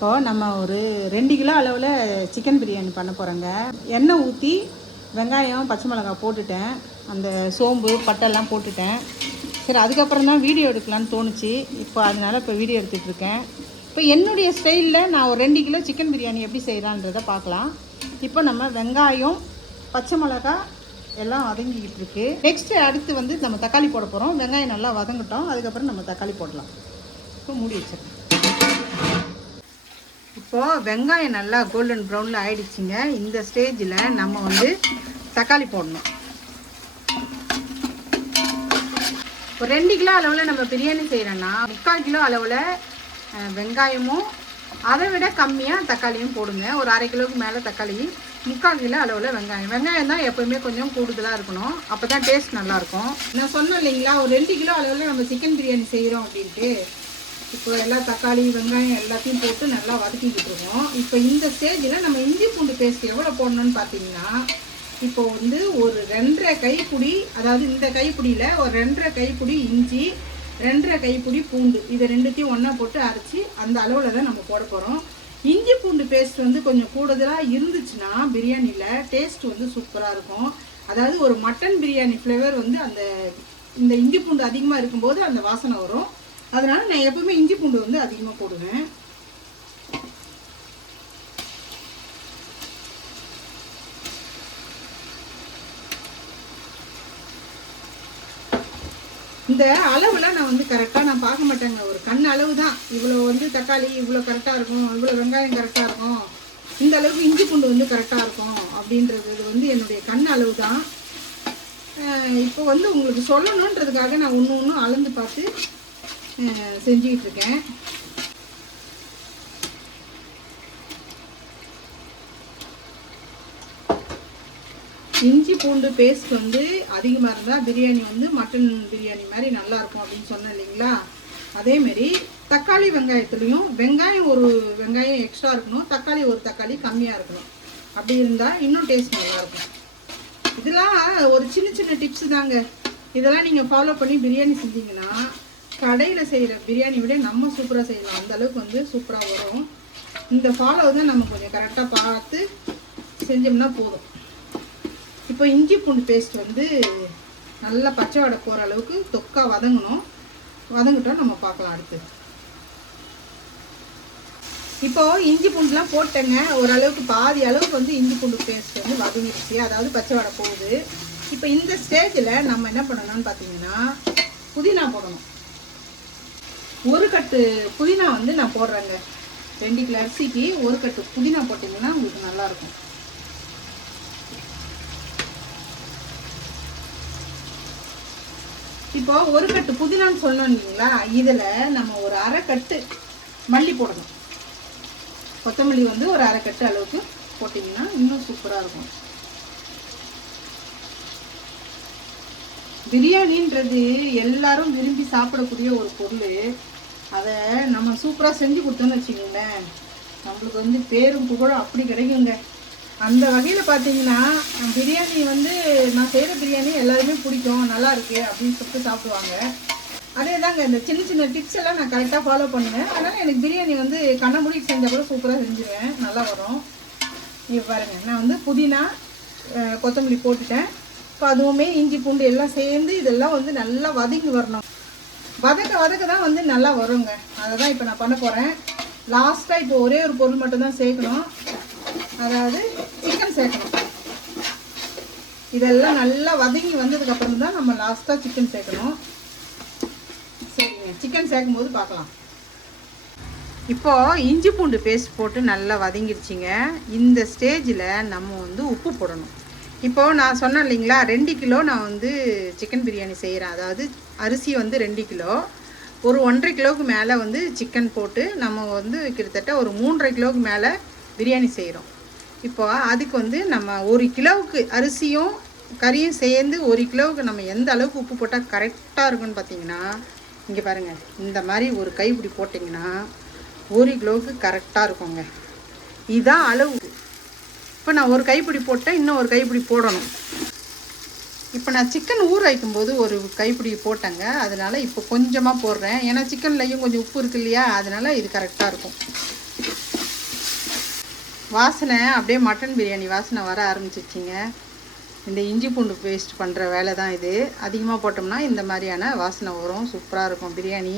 இப்போது நம்ம ஒரு 2 கிலோ அளவில் சிக்கன் பிரியாணி பண்ண போகிறோங்க. எண்ணெய் ஊற்றி வெங்காயம் பச்சை மிளகாய் போட்டுட்டேன், அந்த சோம்பு பட்டெல்லாம் போட்டுட்டேன். சரி, அதுக்கப்புறம் தான் வீடியோ எடுக்கலான்னு தோணுச்சு. இப்போ வீடியோ எடுத்துகிட்ருக்கேன். இப்போ என்னுடைய ஸ்டைலில் நான் ஒரு 2 கிலோ சிக்கன் பிரியாணி எப்படி செய்கிறான்றதை பார்க்கலாம். இப்போ நம்ம வெங்காயம் பச்சை மிளகாய் எல்லாம் வதங்கிக்கிட்டு இருக்கு. நெக்ஸ்ட்டு அடுத்து வந்து நம்ம தக்காளி போட போகிறோம். வெங்காயம் நல்லா வதங்கட்டும், அதுக்கப்புறம் நம்ம தக்காளி போடலாம். இப்போ மூடி வச்சிருக்கேன். இப்போது வெங்காயம் நல்லா கோல்டன் ப்ரௌனில் ஆகிடுச்சிங்க. இந்த ஸ்டேஜில் நம்ம வந்து தக்காளி போடணும். இப்போ 2 கிலோ அளவில் நம்ம பிரியாணி செய்கிறோன்னா 3/4 கிலோ அளவில் வெங்காயமும் அதை விட கம்மியாக தக்காளியும் போடுங்க. ஒரு 1/2 கிலோவுக்கு மேலே தக்காளி, 3/4 கிலோ அளவில் வெங்காயம் தான் எப்போயுமே கொஞ்சம் கூடுதலாக இருக்கணும். அப்போ தான் டேஸ்ட் நல்லாயிருக்கும். நான் சொன்னேன் இல்லைங்களா, ஒரு 2 கிலோ அளவில் நம்ம சிக்கன் பிரியாணி செய்கிறோம் அப்படின்ட்டு. இப்போ எல்லாம் தக்காளி வெங்காயம் எல்லாத்தையும் போட்டு நல்லா வதக்கிக்கிட்டு இருக்கோம். இப்போ இந்த ஸ்டேஜில் நம்ம இஞ்சி பூண்டு பேஸ்ட் எவ்வளோ போடணும்னு பார்த்தீங்கன்னா, இப்போ வந்து ஒரு 2.5 கைப்பிடி, அதாவது இந்த கைப்பிடியில் ஒரு 2.5 கைப்பிடி இஞ்சி, 2.5 கைப்பிடி பூண்டு, இதை ரெண்டுத்தையும் ஒன்றா போட்டு அரைச்சி அந்த அளவில் தான் நம்ம போட போகிறோம். இஞ்சி பூண்டு பேஸ்ட் வந்து கொஞ்சம் கூடுதலாக இருந்துச்சுன்னா பிரியாணியில் டேஸ்ட் வந்து சூப்பராக இருக்கும். அதாவது ஒரு மட்டன் பிரியாணி ஃப்ளேவர் வந்து இந்த இஞ்சி பூண்டு அதிகமாக இருக்கும்போது அந்த வாசனை வரும். அதனால் நான் எப்பவுமே இஞ்சி பூண்டு வந்து அதிகமாக போடுவேன். இந்த அளவுலாம் நான் வந்து கரெக்டாக நான் பார்க்க மாட்டேங்க. ஒரு கண் அளவு தான். இவ்வளோ வந்து தக்காளி இவ்வளோ கரெக்டாக இருக்கும், இவ்வளோ வெங்காயம் கரெக்டாக இருக்கும், இந்த அளவுக்கு இஞ்சி பூண்டு வந்து கரெக்டாக இருக்கும் அப்படின்றது வந்து என்னுடைய கண் அளவு தான். இப்போ வந்து உங்களுக்கு சொல்லணுன்றதுக்காக நான் ஒன்று அளந்து பார்த்து செஞ்சுக்கிட்டு இருக்கேன். இஞ்சி பூண்டு பேஸ்ட் வந்து அதிகமாக இருந்தால் பிரியாணி வந்து மட்டன் பிரியாணி மாதிரி நல்லாயிருக்கும் அப்படின்னு சொன்னேன் இல்லைங்களா. அதேமாரி தக்காளி வெங்காயத்துலேயும் ஒரு வெங்காயம் எக்ஸ்ட்ரா இருக்கணும், தக்காளி ஒரு தக்காளி கம்மியாக இருக்கணும். அப்படி இருந்தால் இன்னும் டேஸ்ட் நல்லாயிருக்கும். இதெல்லாம் ஒரு சின்ன சின்ன டிப்ஸு தாங்க. இதெல்லாம் நீங்கள் ஃபாலோ பண்ணி பிரியாணி செஞ்சீங்கன்னா கடையில் செய்கிற பிரியாணி விட நம்ம சூப்பராக செய்யலாம். அந்தளவுக்கு வந்து சூப்பராக வரும். இந்த ஃபாலோ தான் நம்ம கொஞ்சம் கரெக்டாக பார்த்து செஞ்சோம்னா போதும். இப்போ இஞ்சி பூண்டு பேஸ்ட் வந்து நல்லா பச்சை வடை போகிற அளவுக்கு தொக்கா வதங்கட்டும், நம்ம பார்க்கலாம் அடுத்து. இப்போது இஞ்சி பூண்டுலாம் போட்டேங்க. ஓரளவுக்கு பாதி அளவுக்கு வந்து இஞ்சி பூண்டு பேஸ்ட் வந்து வதங்கிடுச்சு, அதாவது பச்சை வடை போகுது. இப்போ இந்த ஸ்டேஜில் நம்ம என்ன பண்ணணும்னு பார்த்தீங்கன்னா புதினா போடணும். ஒரு கட்டு புதினா வந்து நான் போடுறேங்க. 2 கிலோ அரிசிக்கு ஒரு கட்டு புதினா போட்டிங்கன்னா உங்களுக்கு நல்லாயிருக்கும். இப்போ ஒரு கட்டு புதினான்னு சொன்னோம் இல்லைங்களா, இதில் நம்ம ஒரு 1/2 கட்டு மல்லி போடணும். கொத்தமல்லி வந்து ஒரு 1/2 கட்டு அளவுக்கு போட்டிங்கன்னா இன்னும் சூப்பராக இருக்கும். பிரியாணின்றது எல்லாரும் விரும்பி சாப்பிடக்கூடிய ஒரு பொருள். அதை நம்ம சூப்பராக செஞ்சு கொடுத்தோன்னு வச்சுக்கோங்களேன், நம்மளுக்கு வந்து பேரும் புகழும் அப்படி கிடைக்குங்க. அந்த வகையில் பார்த்தீங்கன்னா பிரியாணி வந்து நான் செய்கிற பிரியாணி எல்லாருமே பிடிக்கும், நல்லா இருக்குது அப்படின்னு சொல்லிட்டு சாப்பிடுவாங்க. அதே தாங்க, இந்த சின்ன சின்ன டிப்ஸ் எல்லாம் நான் கரெக்டாக ஃபாலோ பண்ணுவேன். அதனால் எனக்கு பிரியாணி வந்து கண்ணை மூடி செஞ்சால் கூட சூப்பராக செஞ்சுருவேன், நல்லா வரும். இங்கே பாருங்கள், நான் வந்து புதினா கொத்தமல்லி போட்டுட்டேன். இப்போ அதுவுமே இஞ்சி பூண்டு எல்லாம் சேர்ந்து இதெல்லாம் வந்து நல்லா வதங்கி வரணும். வதக்க தான் வந்து நல்லா வருங்க. அதை தான் இப்போ நான் பண்ண போகிறேன். லாஸ்ட்டாக இப்போ ஒரே ஒரு பொருள் மட்டும்தான் சேர்க்கணும், அதாவது சிக்கன் சேர்க்கணும். இதெல்லாம் நல்லா வதங்கி வந்ததுக்கப்புறம் தான் நம்ம லாஸ்ட்டாக சிக்கன் சேர்க்கணும். சரிங்க, சிக்கன் சேர்க்கும் போது பார்க்கலாம். இப்போது இஞ்சி பூண்டு பேஸ்ட் போட்டு நல்லா வதங்கிடுச்சிங்க. இந்த ஸ்டேஜில் நம்ம வந்து உப்பு போடணும். இப்போது நான் சொன்னேன் இல்லைங்களா, 2 கிலோ நான் வந்து சிக்கன் பிரியாணி செய்கிறேன். அதாவது அரிசி வந்து 2 கிலோ, ஒரு 1.5 கிலோவுக்கு மேலே வந்து சிக்கன் போட்டு நம்ம வந்து கிட்டத்தட்ட ஒரு 3.5 கிலோவுக்கு மேலே பிரியாணி செய்கிறோம். இப்போ அதுக்கு வந்து நம்ம 1 கிலோவுக்கு அரிசியும் கறியும் சேர்ந்து 1 கிலோவுக்கு நம்ம எந்த அளவுக்கு உப்பு போட்டால் கரெக்டாக இருக்குன்னு பார்த்தீங்கன்னா, இங்கே பாருங்கள், இந்த மாதிரி ஒரு கைப்பிடி போட்டிங்கன்னா 1 கிலோவுக்கு கரெக்டாக இருக்குங்க. இதுதான் அளவு. இப்போ நான் ஒரு கைப்பிடி போட்டேன், இன்னும் ஒரு கைப்பிடி போடணும். இப்போ நான் சிக்கன் ஊற வைக்கும்போது ஒரு கைப்பிடி போட்டேங்க, அதனால் இப்போ கொஞ்சமாக போடுறேன். ஏன்னா சிக்கன்லையும் கொஞ்சம் உப்பு இருக்கு இல்லையா, அதனால் இது கரெக்டாக இருக்கும். வாசனை அப்படியே மட்டன் பிரியாணி வாசனை வர ஆரம்பிச்சிச்சிங்க. இந்த இஞ்சி பூண்டு பேஸ்ட் பண்ணுற வேலை தான் இது. அதிகமாக போட்டோம்னா இந்த மாதிரியான வாசனை வரும், சூப்பராக இருக்கும் பிரியாணி.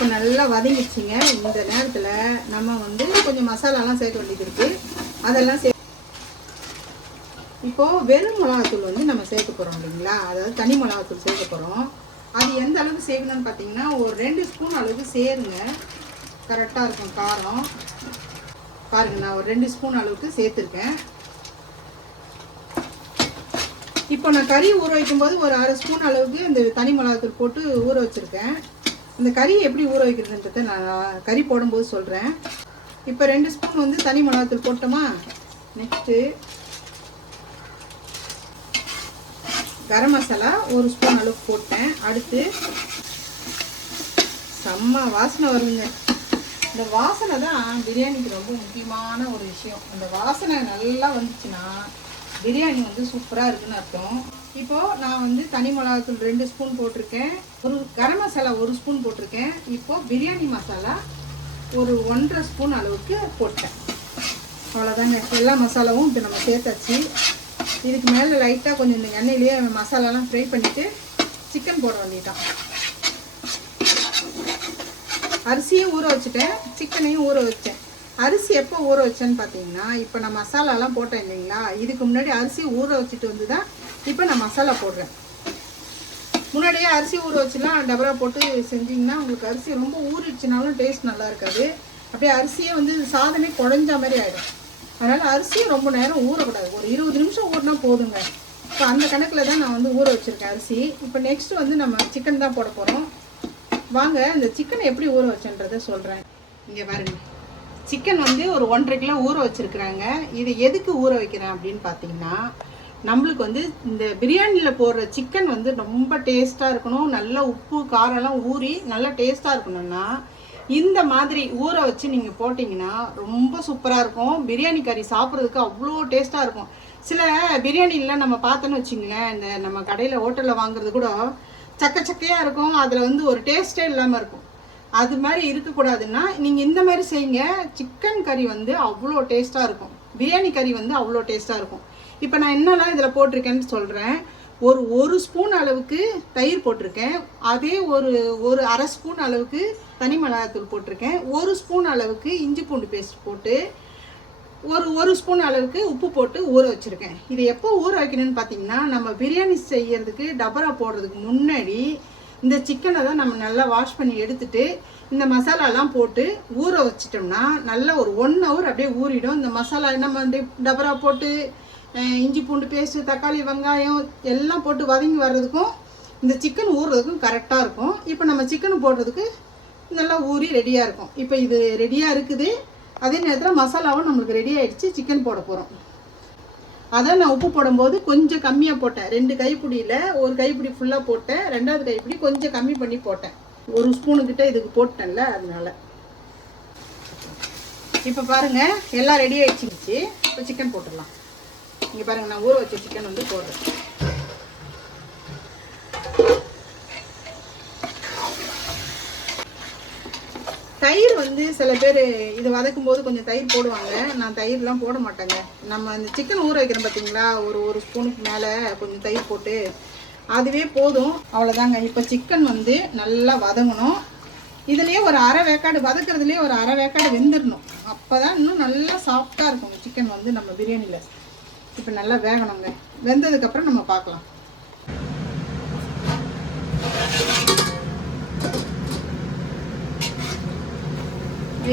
இப்போ நல்லா வதங்கிடுச்சிங்க. இந்த நேரத்தில் நம்ம வந்து கொஞ்சம் மசாலாலாம் சேர்க்க வேண்டியது இருக்குது. அதெல்லாம் இப்போது வெறும் மிளகாத்தூள் வந்து நம்ம சேர்க்க போகிறோம் இல்லைங்களா, அதாவது தனி மிளகாத்தூள் சேர்க்க போகிறோம். அது எந்த அளவுக்கு சேர்க்கணும்னு பார்த்தீங்கன்னா ஒரு 2 ஸ்பூன் அளவுக்கு சேருங்க, கரெக்டாக இருக்கும் காரம். பாருங்கள், நான் ஒரு 2 ஸ்பூன் அளவுக்கு சேர்த்துருக்கேன். இப்போ நான் கறி ஊற வைக்கும்போது ஒரு 1/2 ஸ்பூன் அளவுக்கு இந்த தனி மிளகாத்தூள் போட்டு ஊற வச்சுருக்கேன். இந்த கறி எப்படி ஊற வைக்கிறதுன்றதை நான் கறி போடும்போது சொல்கிறேன். இப்போ 2 ஸ்பூன் வந்து தனி மிளகாத்தூள் போட்டோமா. நெக்ஸ்ட்டு கரம் மசாலா 1 ஸ்பூன் அளவுக்கு போட்டேன். அடுத்து செம்ம வாசனை வருங்க. இந்த வாசனை தான் பிரியாணிக்கு ரொம்ப முக்கியமான ஒரு விஷயம். அந்த வாசனை நல்லா வந்துச்சுன்னா பிரியாணி வந்து சூப்பராக இருக்குன்னு அர்த்தம். இப்போது நான் வந்து தனி மிளகாத்தூள் 2 ஸ்பூன் போட்டிருக்கேன். ஒரு கரம் மசாலா 1 ஸ்பூன் போட்டிருக்கேன். இப்போது பிரியாணி மசாலா ஒரு 1.5 ஸ்பூன் அளவுக்கு போட்டேன். அவ்வளோதாங்க, எல்லா மசாலாவும் இப்போ நம்ம சேர்த்தாச்சு. இதுக்கு மேலே லைட்டாக கொஞ்சம் இந்த எண்ணெயிலேயே மசாலாலாம் ஃப்ரை பண்ணிவிட்டு சிக்கன் போட வேண்டியதான். அரிசியும் ஊற வச்சுட்டேன், சிக்கனையும் ஊற வச்சேன். அரிசி எப்போ ஊற வச்சேன்னு பார்த்தீங்கன்னா, இப்போ நான் மசாலாலாம் போட்டேன் இல்லைங்களா, இதுக்கு முன்னாடி அரிசி ஊற வச்சுட்டு வந்து தான் இப்போ நான் மசாலா போடுறேன். முன்னாடியே அரிசி ஊற வச்சுலாம் டபரா போட்டு செஞ்சிங்கன்னா உங்களுக்கு அரிசி ரொம்ப ஊறிடுச்சுனாலும் டேஸ்ட் நல்லா இருக்காது. அப்படியே அரிசியே வந்து சாதமே குழஞ்ச மாதிரி ஆகிடும். அதனால் அரிசியும் ரொம்ப நேரம் ஊறக்கூடாது, ஒரு 20 நிமிஷம் ஊறினா போதுங்க. இப்போ அந்த கணக்கில் தான் நான் வந்து ஊற வச்சுருக்கேன் அரிசி. இப்போ நெக்ஸ்ட்டு வந்து நம்ம சிக்கன் தான் போட போகிறோம். வாங்க இந்த சிக்கனை எப்படி ஊற வச்சேன்றதை சொல்கிறேன். இங்கே பாருங்கள், சிக்கன் வந்து ஒரு 1.5 கிலோ ஊற வச்சுருக்குறாங்க. இது எதுக்கு ஊற வைக்கிறேன் அப்படின்னு பார்த்தீங்கன்னா, நம்மளுக்கு வந்து இந்த பிரியாணியில் போடுற சிக்கன் வந்து ரொம்ப டேஸ்ட்டாக இருக்கணும், நல்லா உப்பு காரம்லாம் ஊறி நல்லா டேஸ்ட்டாக இருக்கணும்னா இந்த மாதிரி ஊற வச்சு நீங்கள் போட்டிங்கன்னா ரொம்ப சூப்பராக இருக்கும். பிரியாணி கறி சாப்பிட்றதுக்கு அவ்வளோ டேஸ்ட்டாக இருக்கும். சில பிரியாணிலாம் நம்ம பார்த்தோன்னு வச்சுங்களேன், இந்த நம்ம கடையில் ஹோட்டலில் வாங்குறது கூட சக்கையாக இருக்கும், அதில் வந்து ஒரு டேஸ்ட்டே இல்லாமல் இருக்கும். அது மாதிரி இருக்கக்கூடாதுன்னா நீங்கள் இந்த மாதிரி செய்யுங்க. சிக்கன் கறி வந்து அவ்வளோ டேஸ்ட்டாக இருக்கும், பிரியாணி கறி வந்து அவ்வளோ டேஸ்ட்டாக இருக்கும். இப்போ நான் என்னெல்லாம் இதில் போட்டிருக்கேன்னு சொல்கிறேன். ஒரு ஸ்பூன் அளவுக்கு தயிர் போட்டிருக்கேன். அதே ஒரு அரை ஸ்பூன் அளவுக்கு தனி மிளகாத்தூள் போட்டிருக்கேன். 1 ஸ்பூன் அளவுக்கு இஞ்சி பூண்டு பேஸ்ட் போட்டு ஒரு ஸ்பூன் அளவுக்கு உப்பு போட்டு ஊற வச்சுருக்கேன். இது எப்போ ஊற வைக்கணும்னு பார்த்தீங்கன்னா, நம்ம பிரியாணி செய்யறதுக்கு டபரா போடுறதுக்கு முன்னாடி இந்த சிக்கனை தான் நம்ம நல்லா வாஷ் பண்ணி எடுத்துட்டு இந்த மசாலாலாம் போட்டு ஊற வச்சிட்டோம்னா நல்லா ஒரு 1 ஹவர் அப்படியே ஊறிடும். இந்த மசாலா நம்ம வந்து டபரா போட்டு இஞ்சி பூண்டு பேஸ்ட்டு, தக்காளி, வெங்காயம் எல்லாம் போட்டு வதங்கி வர்றதுக்கும் இந்த சிக்கன் ஊறுறதுக்கும் கரெக்டாக இருக்கும். இப்போ நம்ம சிக்கன் போடுறதுக்கு நல்லா ஊறி ரெடியாக இருக்கும். இப்போ இது ரெடியாக இருக்குது. அதே நேரத்தில் மசாலாவும் நம்மளுக்கு ரெடி ஆகிடுச்சு. சிக்கன் போட போகிறோம். அதான் நான் உப்பு போடும்போது கொஞ்சம் கம்மியாக போட்டேன். 2 கைப்பிடியில் 1 கைப்பிடி ஃபுல்லாக போட்டேன், 2வது கைப்பிடி கொஞ்சம் கம்மி பண்ணி போட்டேன். 1 ஸ்பூனுக்கிட்ட இதுக்கு போட்டேன்ல, அதனால. இப்போ பாருங்கள், எல்லாம் ரெடி ஆகிடுச்சிருச்சு. இப்போ சிக்கன் போட்டுடலாம். இங்கே பாருங்கள், நான் ஊற வச்ச சிக்கன் வந்து போடுறேன். தயிர் வந்து சில பேர் இது வதக்கும் போது கொஞ்சம் தயிர் போடுவாங்க. நான் தயிர்லாம் போட மாட்டேங்க. நம்ம இந்த சிக்கன் ஊற வைக்கிறோம் பார்த்தீங்களா, ஒரு ஸ்பூனுக்கு மேலே கொஞ்சம் தயிர் போட்டு அதுவே போதும். அவ்வளோதாங்க. இப்போ சிக்கன் வந்து நல்லா வதங்கணும். இதுலேயே ஒரு அரை வேக்காடு வதக்கிறதுலேயே ஒரு அரை வேக்காடு வெந்துடணும். அப்போ தான் இன்னும் நல்லா சாஃப்டாக இருக்கும் சிக்கன் வந்து நம்ம பிரியாணியில். இப்போ நல்லா வேகணுங்க. வெந்ததுக்கப்புறம் நம்ம பார்க்கலாம்.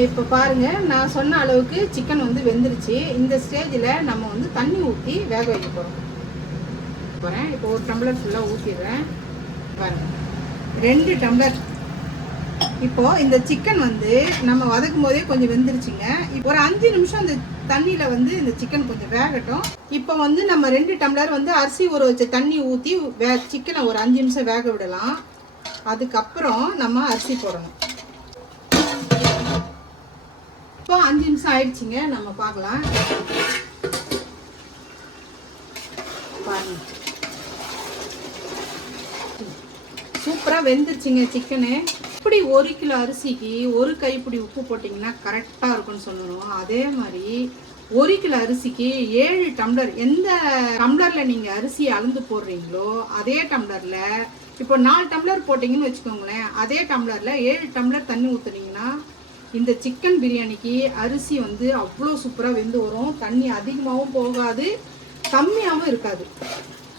இப்போ பாருங்கள், நான் சொன்ன அளவுக்கு சிக்கன் வந்து வெந்துருச்சு. இந்த ஸ்டேஜில் நம்ம வந்து தண்ணி ஊற்றி வேக வைக்க போகிறோம். இப்போ 1 டம்ளர் ஃபுல்லாக ஊற்றிடுறேன். பாருங்கள், 2 டம்ளர். இப்போது இந்த சிக்கன் வந்து நம்ம வதக்கும் போதே கொஞ்சம் வெந்துருச்சுங்க. இப்போ ஒரு 5 நிமிஷம் அந்த தண்ணியில் வந்து இந்த சிக்கன் கொஞ்சம் வேகட்டும். இப்போ வந்து நம்ம 2 டம்ளர் வந்து அரிசி ஊற வச்ச தண்ணி ஊற்றி சிக்கனை ஒரு 5 நிமிஷம் வேக விடலாம். அதுக்கப்புறம் நம்ம அரிசி போடணும். இப்போ 5 நிமிஷம் ஆயிடுச்சுங்க. நம்ம பார்க்கலாம். பாருங்க, சூப்பராக வெந்துருச்சுங்க சிக்கனு. இப்படி 1 கிலோ அரிசிக்கு 1 கைப்பிடி உப்பு போட்டிங்கன்னா கரெக்டாக இருக்குன்னு சொல்லணும். அதே மாதிரி 1 கிலோ அரிசிக்கு 7 டம்ளர், எந்த டம்ளரில் நீங்கள் அரிசியை அளந்து போடுறீங்களோ அதே டம்ளரில், இப்போ 4 டம்ளர் போட்டிங்கன்னு வச்சுக்கோங்களேன், அதே டம்ளரில் 7 டம்ளர் தண்ணி ஊற்றுனீங்கன்னா இந்த சிக்கன் பிரியாணிக்கு அரிசி வந்து அவ்வளோ சூப்பராக வெந்து வரும். தண்ணி அதிகமாகவும் போகாது, கம்மியாகவும் இருக்காது,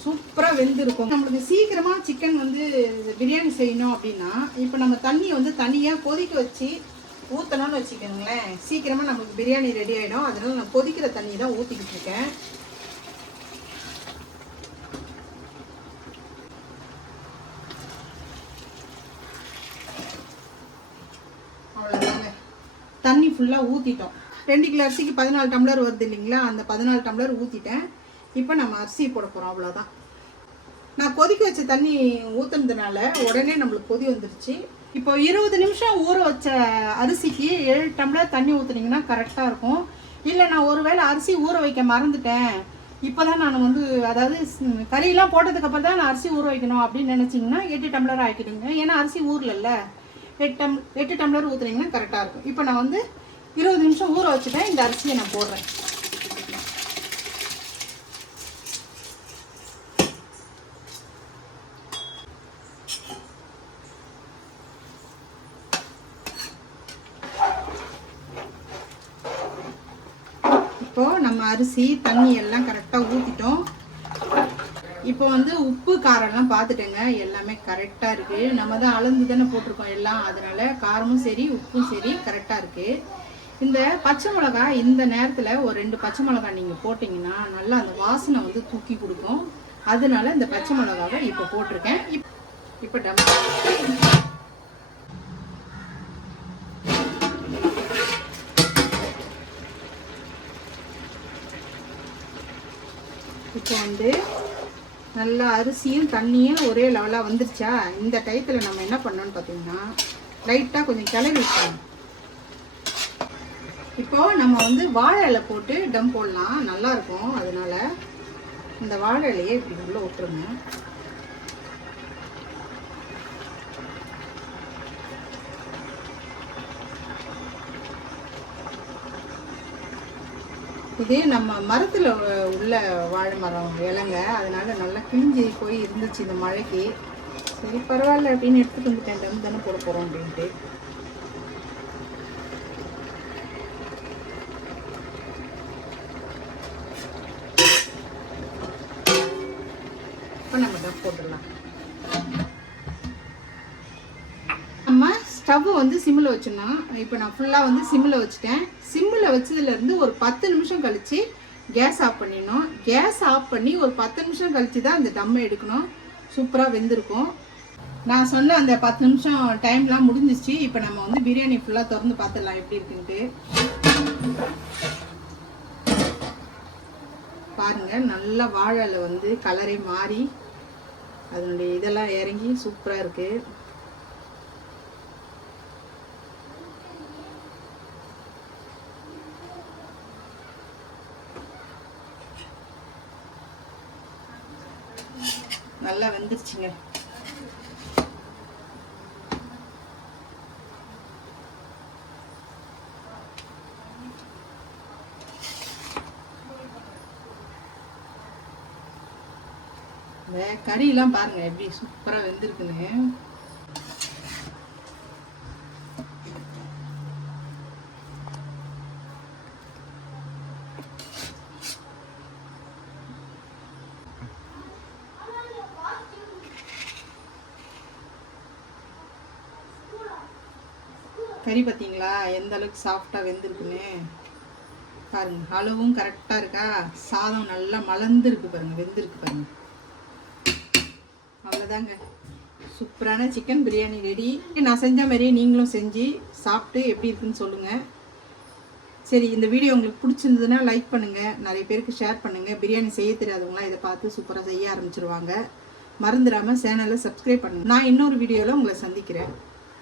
சூப்பராக வெந்திருக்கும். நம்மளுக்கு சீக்கிரமாக சிக்கன் வந்து பிரியாணி செய்யணும் அப்படின்னா இப்போ நம்ம தண்ணியை வந்து தனியாக கொதிக்க வச்சு ஊற்றணும்னு வச்சுக்கோங்களேன், சீக்கிரமாக நமக்கு பிரியாணி ரெடி ஆகிடும். அதனால் நான் கொதிக்கிற தண்ணி தான் ஊற்றிக்கிட்டு இருக்கேன். அவ்வளோதாங்க, தண்ணி ஃபுல்லாக ஊற்றிட்டோம். 2 கிலோ அரிசிக்கு 14 டம்ளர் வருது இல்லைங்களா, அந்த 14 டம்ளர் ஊற்றிட்டேன். இப்போ நம்ம அரிசி போட போகிறோம், அவ்வளோதான். நான் கொதிக்க வச்ச தண்ணி ஊற்றுனதுனால உடனே நம்மளுக்கு கொதி வந்துடுச்சு. இப்போ 20 நிமிஷம் ஊற வச்ச அரிசிக்கு 7 டம்ளர் தண்ணி ஊற்றுனீங்கன்னா கரெக்டாக இருக்கும். இல்லை நான் ஒருவேளை அரிசி ஊற வைக்க மறந்துட்டேன், இப்போ தான் நான் வந்து அதாவது கறியெல்லாம் போட்டதுக்கப்புறம் தான் நான் அரிசி ஊற வைக்கணும் அப்படின்னு நினச்சிங்கன்னா 8 டம்ளர் ஆக்கிடுங்க. ஏன்னா அரிசி ஊறல, 8 டம்ளர் ஊற்றுனீங்கன்னா கரெக்டாக இருக்கும். இப்போ நான் வந்து 20 நிமிஷம் ஊற வச்சுட்டேன். இந்த அரிசியை நான் போடுறேன். இப்போது நம்ம அரிசி தண்ணி எல்லாம் கரெக்டாக ஊற்றிட்டோம். இப்போ வந்து உப்பு காரம்லாம் பார்த்துட்டேங்க, எல்லாமே கரெக்டாக இருக்குது. நம்ம தான் அளந்து தானே போட்டிருக்கோம் எல்லாம், அதனால் காரமும் சரி உப்பும் சரி கரெக்டாக இருக்குது. இந்த பச்சை மிளகா இந்த நேரத்தில் ஒரு 2 பச்சை மிளகா நீங்கள் போட்டிங்கன்னா நல்லா அந்த வாசனை வந்து தூக்கி கொடுக்கும். அதனால இந்த பச்சை மிளகாவை இப்போ போட்டிருக்கேன். இப்போ டம் இப்போ வந்து நல்லா அரிசியும் தண்ணியும் ஒரே லெவலாக வந்துருச்சா, இந்த டயத்தில் நம்ம என்ன பண்ணோன்னு பார்த்தீங்கன்னா லைட்டாக கொஞ்சம் கிளறி விட்டுறோம். இப்போது நம்ம வந்து வாழை இலை போட்டு டம் போடலாம், நல்லாயிருக்கும். அதனால் இந்த வாழை இலையை இப்படி உள்ளே விட்டுருங்க. இதே நம்ம மரத்தில் உள்ள வாழை மரம் இலைங்க, அதனால் நல்லா கிழிஞ்சி போய் இருந்துச்சு இந்த மழைக்கு. சரி பரவாயில்ல அப்படின்னு எடுத்துகிட்டு வந்துட்டேன், டம் தானே போட போகிறோம் அப்படின்ட்டு. இப்போ நம்ம டம் போட்டுடலாம். நம்ம ஸ்டவ் வந்து சிம்மில் வச்சிடணும். இப்போ நான் ஃபுல்லாக வந்து சிம்மில் வச்சுட்டேன். சிம்மில் வச்சதுலேருந்து ஒரு 10 நிமிஷம் கழித்து கேஸ் ஆஃப் பண்ணிடணும். கேஸ் ஆஃப் பண்ணி ஒரு 10 நிமிஷம் கழித்து தான் அந்த தம்மை எடுக்கணும். சூப்பராக வெந்திருக்கும். நான் சொன்ன அந்த 10 நிமிஷம் டைம்லாம் முடிஞ்சிச்சு. இப்போ நம்ம வந்து பிரியாணி ஃபுல்லாக திறந்து பார்த்துடலாம் எப்படி இருக்குன்ட்டு. பாருங்கள், நல்லா வாழை வந்து கலரே மாறி அதனுடைய இதெல்லாம் இறங்கி சூப்பராக இருக்குது. நல்லா வெந்துருச்சுங்க. இந்த கறியெல்லாம் பாருங்க எப்படி சூப்பரா வெந்திருக்குன்னு. கறி பார்த்தீங்களா எந்த அளவுக்கு சாஃப்டாக வெந்திருக்குன்னு பாருங்க. அளவும் கரெக்டாக இருக்கா, சாதம் நல்லா மலர்ந்துருக்கு பாருங்க, வெந்திருக்கு பாருங்க. அவ்வளோதாங்க, சூப்பரான சிக்கன் பிரியாணி ரெடி. நான் செஞ்ச மாதிரியே நீங்களும் செஞ்சு சாப்பிட்டு எப்படி இருக்குன்னு சொல்லுங்கள். சரி, இந்த வீடியோ உங்களுக்கு பிடிச்சிருந்ததுன்னா லைக் பண்ணுங்கள், நிறைய பேருக்கு ஷேர் பண்ணுங்கள். பிரியாணி செய்ய தெரியாதவங்களாம் இதை பார்த்து சூப்பராக செய்ய ஆரம்பிச்சிருவாங்க. மறந்துடாமல் சேனலை சப்ஸ்கிரைப் பண்ணுங்கள். நான் இன்னொரு வீடியோவில் உங்களை சந்திக்கிறேன்.